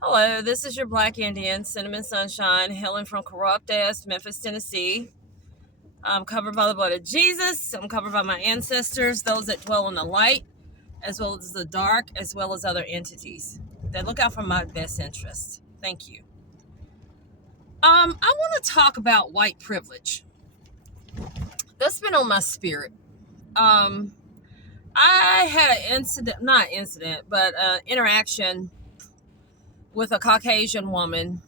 Hello, this is your Black Indian, Cinnamon Sunshine, hailing from corrupt ass Memphis, Tennessee. I'm covered by the blood of Jesus. I'm covered by my ancestors, those that dwell in the light, as well as the dark, as well as other entities that look out for my best interest. Thank you. I want to talk about white privilege. That's been on my spirit. Um, I had an incident, not incident, but interaction with a Caucasian woman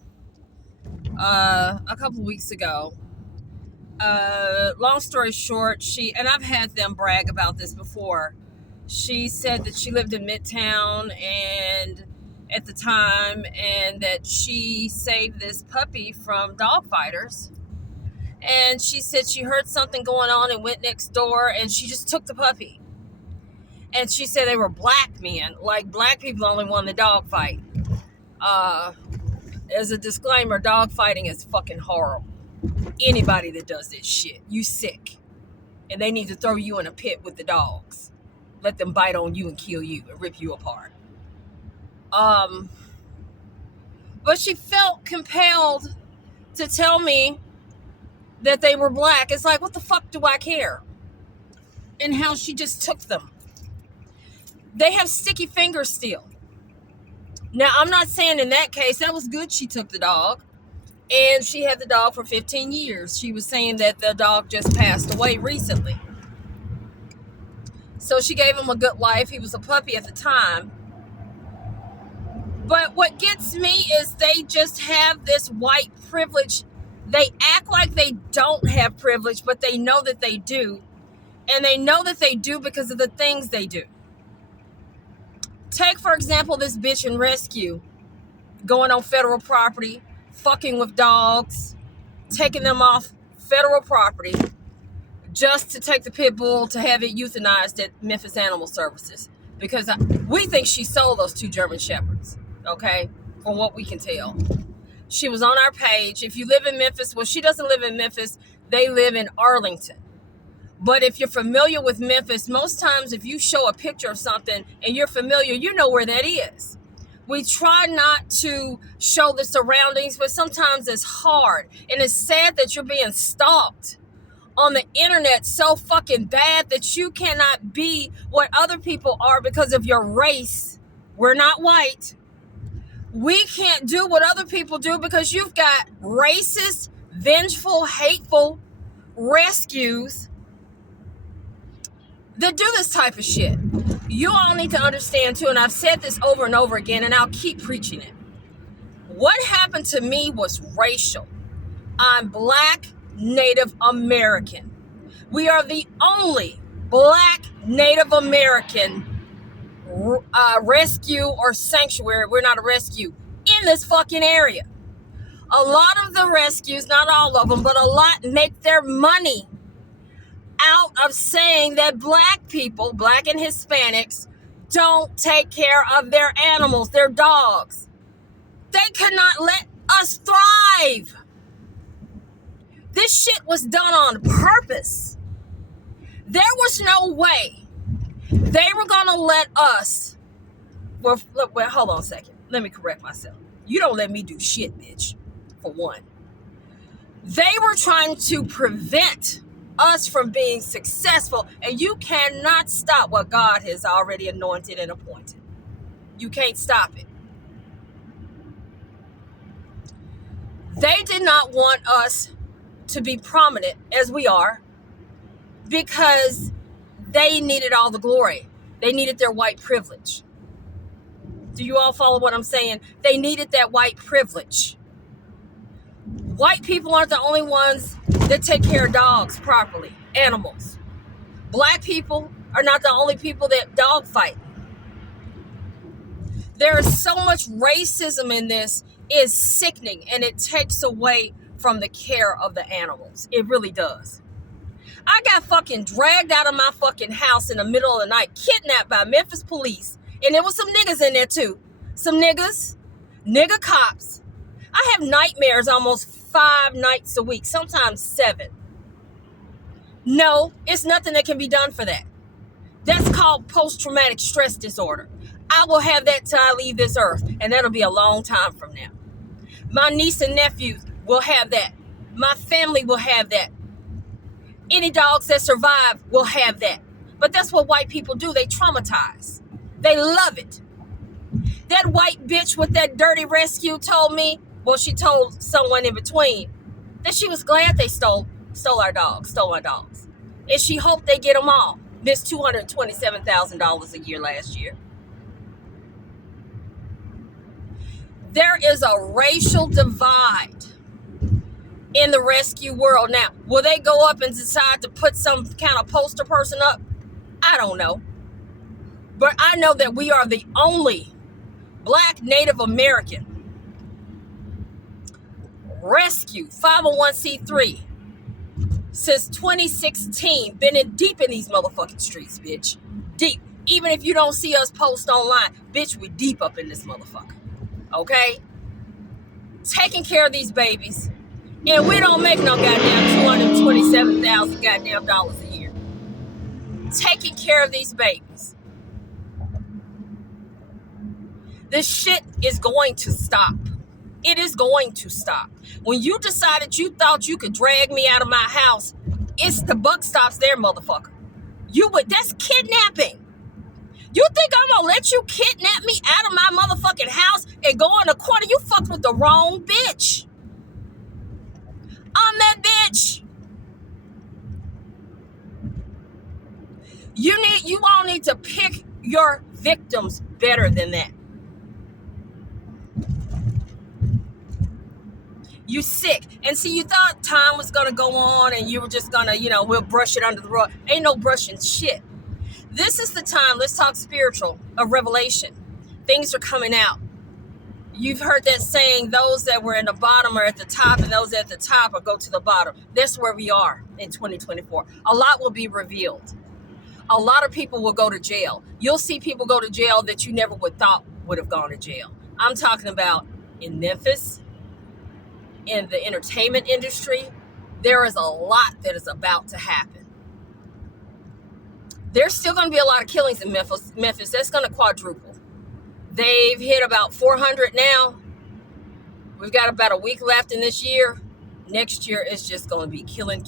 a couple of weeks ago. Long story short, and I've had them brag about this before. She said that she lived in Midtown and at the time, and that she saved this puppy from dog fighters. And she said she heard something going on and went next door, and she just took the puppy. And she said they were black men, like black people only won the dog fight. Uh, as a disclaimer, dog fighting is fucking horrible. Anybody that does this shit, you sick. And they need to throw you in a pit with the dogs. Let them bite on you and kill you and rip you apart. But she felt compelled to tell me that they were black. It's like, what the fuck do I care? And how she just took them. They have sticky fingers still. Now, I'm not saying in that case, that was good she took the dog. And she had the dog for 15 years. She was saying that the dog just passed away recently. So she gave him a good life. He was a puppy at the time. But what gets me is they just have this white privilege. They act like they don't have privilege, but they know that they do. And they know that they do because of the things they do. Take, for example, this bitch in rescue going on federal property, fucking with dogs, taking them off federal property just to take the pit bull to have it euthanized at Memphis Animal Services. Because we think she sold those two German Shepherds, okay, from what we can tell. She was on our page. If you live in Memphis, well, she doesn't live in Memphis. They live in Arlington. But if you're familiar with Memphis, most times if you show a picture of something and you're familiar, you know where that is. We try not to show the surroundings, but sometimes it's hard. And it's sad that you're being stalked on the internet so fucking bad that you cannot be what other people are because of your race. We're not white. We can't do what other people do because you've got racist, vengeful, hateful rescues that do this type of shit. You all need to understand too, and I've said this over and over again, and I'll keep preaching it. What happened to me was racial. I'm Black Native American. We are the only Black Native American rescue or sanctuary. We're not a rescue in this fucking area. A lot of the rescues, not all of them, but a lot make their money out of saying that black people, black and Hispanics, don't take care of their animals, their dogs. They could not let us thrive. This shit was done on purpose. There was no way they were gonna let us. Well, hold on a second. Let me correct myself. You don't let me do shit, bitch, for one. They were trying to prevent us from being successful, and you cannot stop what God has already anointed and appointed. You can't stop it. They did not want us to be prominent as we are because they needed all the glory. They needed their white privilege. Do you all follow what I'm saying? They needed that white privilege. White people aren't the only ones that take care of dogs properly, animals. Black people are not the only people that dog fight. There is so much racism in this, it's sickening, and it takes away from the care of the animals. It really does. I got fucking dragged out of my fucking house in the middle of the night, kidnapped by Memphis police, and there was some niggas in there too. Some niggas, nigga cops. I have nightmares almost 5 nights a week, sometimes 7. No, it's nothing that can be done for that. That's called post-traumatic stress disorder. I will have that till I leave this earth, and that'll be a long time from now. My niece and nephews will have that. My family will have that. Any dogs that survive will have that. But that's what white people do. They traumatize. They love it. That white bitch with that dirty rescue told me, well, she told someone in between, that she was glad they stole our dogs. And she hoped they get them all. Missed $227,000 a year last year. There is a racial divide in the rescue world. Now, will they go up and decide to put some kind of poster person up? I don't know. But I know that we are the only Black Native American rescue 501c3 since 2016. Been in deep in these motherfucking streets, bitch. Deep. Even if you don't see us post online, bitch, we deep up in this motherfucker. Okay? Taking care of these babies. And we don't make no goddamn $227,000 goddamn dollars a year. Taking care of these babies. This shit is going to stop. It is going to stop. When you decided you thought you could drag me out of my house, it's the buck stops there, motherfucker. That's kidnapping. You think I'm gonna let you kidnap me out of my motherfucking house and go in the corner? You fucked with the wrong bitch. I'm that bitch. You all need to pick your victims better than that. You sick. And see, you thought time was gonna go on and you were just gonna, we'll brush it under the rug. Ain't no brushing shit. This is the time, let's talk spiritual, of revelation. Things are coming out. You've heard that saying, those that were in the bottom are at the top, and those at the top will go to the bottom. That's where we are in 2024. A lot will be revealed. A lot of people will go to jail. You'll see people go to jail that you never would thought would have gone to jail. I'm talking about in Memphis, in the entertainment industry. There is a lot that is about to happen. There's still going to be a lot of killings in Memphis. That's going to quadruple. They've hit about 400 now. We've got about a week left in this year. Next year is just going to be killing.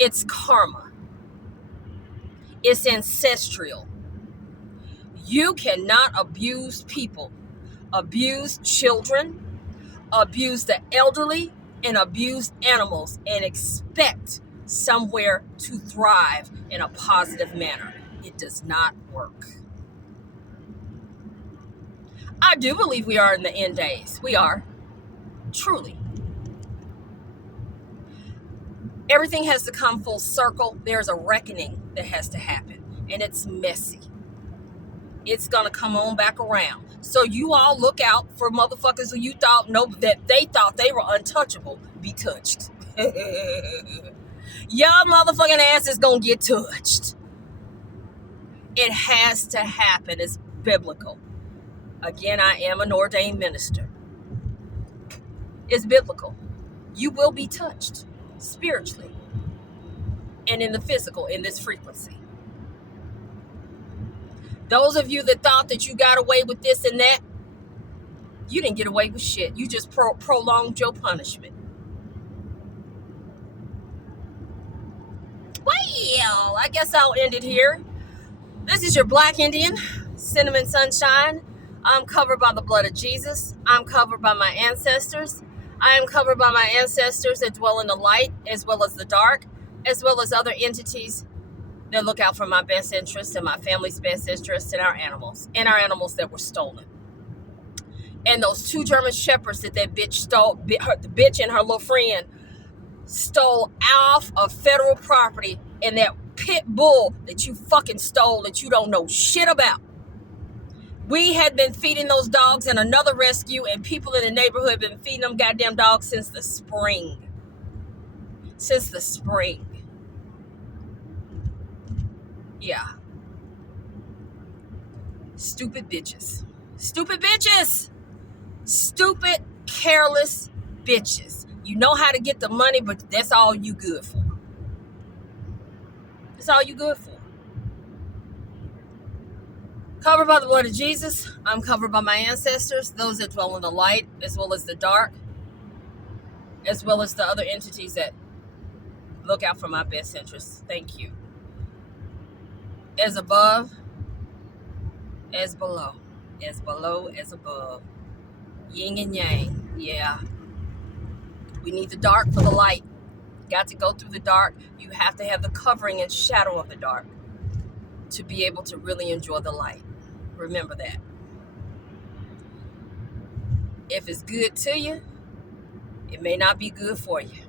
It's karma. It's ancestral. You cannot abuse people, abuse children, abuse the elderly, and abuse animals and expect somewhere to thrive in a positive manner. It does not work. I do believe we are in the end days. We are. Truly. Everything has to come full circle. There's a reckoning that has to happen. And it's messy. It's going to come on back around. So you all look out for motherfuckers who you thought that they thought they were untouchable be touched. Y'all motherfucking ass is going to get touched. It has to happen. It's biblical. Again, I am an ordained minister. It's biblical. You will be touched spiritually and in the physical in this frequency. Those of you that thought that you got away with this and that, you didn't get away with shit. You just prolonged your punishment. Well, I guess I'll end it here. This is your Black Indian, Cinnamon Sunshine. I'm covered by the blood of Jesus. I'm covered by my ancestors. I am covered by my ancestors that dwell in the light as well as the dark, as well as other entities that look out for my best interests and my family's best interests and our animals that were stolen. And those 2 German shepherds that bitch stole, the bitch and her little friend stole off of federal property, and that pit bull that you fucking stole that you don't know shit about. We had been feeding those dogs in another rescue, and people in the neighborhood have been feeding them goddamn dogs since the spring. Yeah. Stupid bitches. Stupid, careless bitches. You know how to get the money, but that's all you good for. That's all you good for. Covered by the blood of Jesus. I'm covered by my ancestors, those that dwell in the light, as well as the dark, as well as the other entities that look out for my best interests. Thank you. As above, as below. As below, as above. Yin and yang. Yeah. We need the dark for the light. Got to go through the dark. You have to have the covering and shadow of the dark to be able to really enjoy the light. Remember that. If it's good to you, it may not be good for you.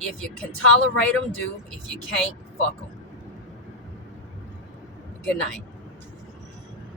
If you can tolerate them, do. If you can't, fuck them. Good night.